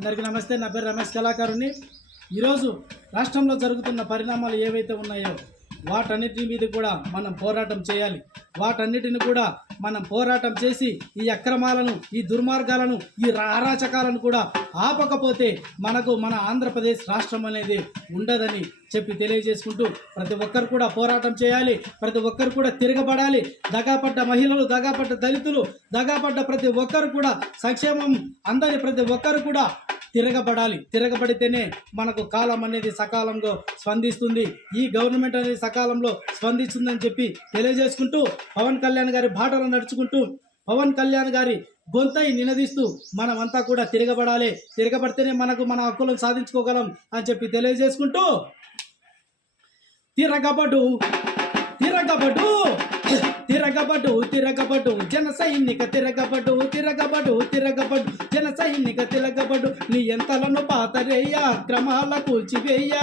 అందరికీ నమస్తే. నా పేరు రమేష్ కళాకారుని. ఈరోజు రాష్ట్రంలో జరుగుతున్న పరిణామాలు ఏవైతే ఉన్నాయో వాటన్నిటి మీద కూడా మనం పోరాటం చేయాలి. వాటన్నిటిని కూడా మనం పోరాటం చేసి ఈ అక్రమాలను, ఈ దుర్మార్గాలను, ఈ అరాచకాలను కూడా ఆపకపోతే మనకు మన ఆంధ్రప్రదేశ్ రాష్ట్రం అనేది ఉండదని చెప్పి తెలియజేసుకుంటూ ప్రతి ఒక్కరు కూడా పోరాటం చేయాలి. ప్రతి ఒక్కరు కూడా తిరగబడాలి. దగాపడ్డ మహిళలు, దగాపడ్డ దళితులు, దగాపడ్డ ప్రతి ఒక్కరు కూడా సంక్షేమం అందని ప్రతి ఒక్కరు కూడా తిరగబడాలి. తిరగబడితేనే మనకు కాలం అనేది సకాలంలో స్పందిస్తుంది. ఈ గవర్నమెంట్ అనేది సకాలంలో స్పందిస్తుందని చెప్పి తెలియజేసుకుంటూ పవన్ కళ్యాణ్ గారి బాటలో నడుచుకుంటూ పవన్ కళ్యాణ్ గారి గొంతై నినదిస్తూ మనమంతా కూడా తిరగబడాలి. తిరగబడితేనే మనకు మన హక్కులను సాధించుకోగలం అని చెప్పి తెలియజేసుకుంటూ తిరగబడు తిరగబడు తిరగబడు తిరగబడు జన సైనిక తిరగబడు తిరగబడు తిరగబడు జన సైనిక తిరగబడు నీ ఎంతలను పాతరేయ అక్రమాల కూల్చివేయ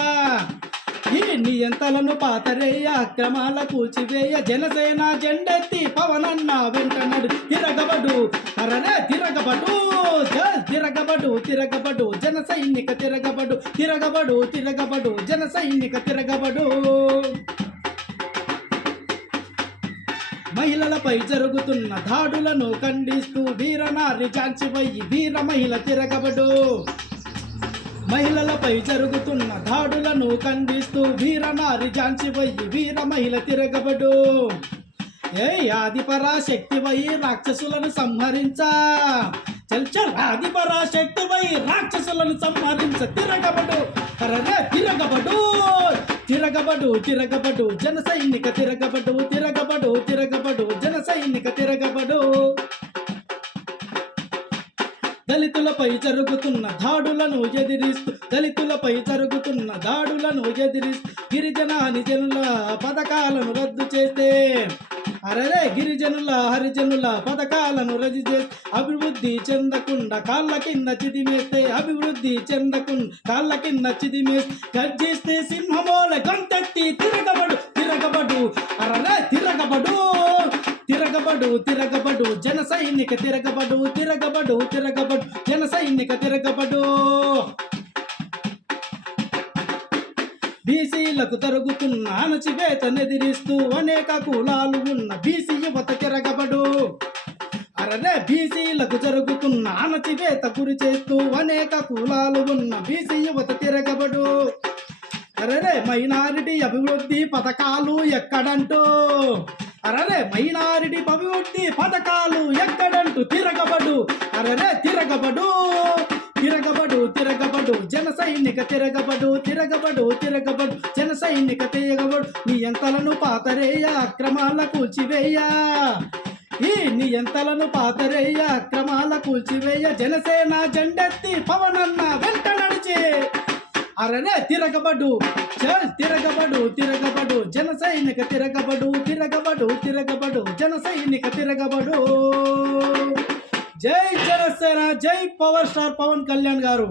నీ ఎంతలను పాతరేయ అక్రమాల కూల్చివేయ జనసేన జెండెత్తి పవనన్న వెంటనడు తిరగబడు అరరే తిరగబడు తిరగబడు తిరగబడు జన సైనిక తిరగబడు తిరగబడు తిరగబడు జన సైనిక తిరగబడు మహిళలపై జరుగుతున్న దాడులను ఖండిస్తూ వీరనారి చాంచిపోయి వీర మహిళ తిరగబడు మహిళలపై జరుగుతున్న దాడులను ఖండిస్తూ వీరనారి చాంచిపోయి వీర మహిళ తిరగబడు ఆదిపరాశక్తివై రాక్షసులను సంహరించా చల్ ఆదిపరాశక్తివై రాక్షసులను సంహరించ తిరగబడు అరే తిరగబడు తిరగబడు తిరగబడు జన సైనిక తిరగబడు తిరగబడు తిరగబడు జన సైనిక తిరగబడు దళితులపై జరుగుతున్న దాడులను ఎదిరిస్తూ దళితులపై జరుగుతున్న దాడులను ఎదిరిస్తూ గిరిజన హరిజనుల పథకాలను రద్దు చేస్తే అరే గిరిజనుల హరిజనుల పథకాలను రద్దు చేస్తే అభివృద్ధి చెందకుండా కాళ్ళ కింద చిదిమేస్తే అభివృద్ధి చెందకుండా కాళ్ళ కింద చిదిమేస్తే గర్జిస్తే సింహమోల గొంతెత్తి తిరగబడు తిరగబడు అరే తిరగబడు తిరగబడు తిరగబడు జన సైనిక తిరగబడు తిరగబడు తిరగబడు జన సైనిక తిరగబడు బీసీలకు తరుగుతున్న అణచివేతను ఎదిరిస్తూ అనేక కులాలు ఉన్న బీసీ యువత తిరగబడు అరే బీసీలకు జరుగుతున్న అణచివేత గురి చేస్తూ అనేక కులాలు ఉన్న బీసీ యువత తిరగబడు అరే మైనారిటీ అభివృద్ధి పథకాలు ఎక్కడంటూ అరే మైనారిటీ అభివృద్ధి పథకాలు ఎక్కడంటూ తిరగబడు అరే తిరగబడు తిరగబడు తిరగబడు జన సైనిక తిరగబడు తిరగబడు తిరగబడు జన సైనిక తిరగబడు నీ ఎంతలను పాతరేయ అక్రమాల కూల్చివేయ నీ ఎంతలను పాతరేయ అక్రమాల కూల్చివేయ జనసేన జెండెత్తి పవనన్న వెంట నడిచే అరనే తిరగబడు తిరగబడు తిరగబడు జన సైనిక తిరగబడు తిరగబడు తిరగబడు జన సైనిక తిరగబడు జై జనసేన జై పవర్ స్టార్ పవన్ కళ్యాణ్ గారు.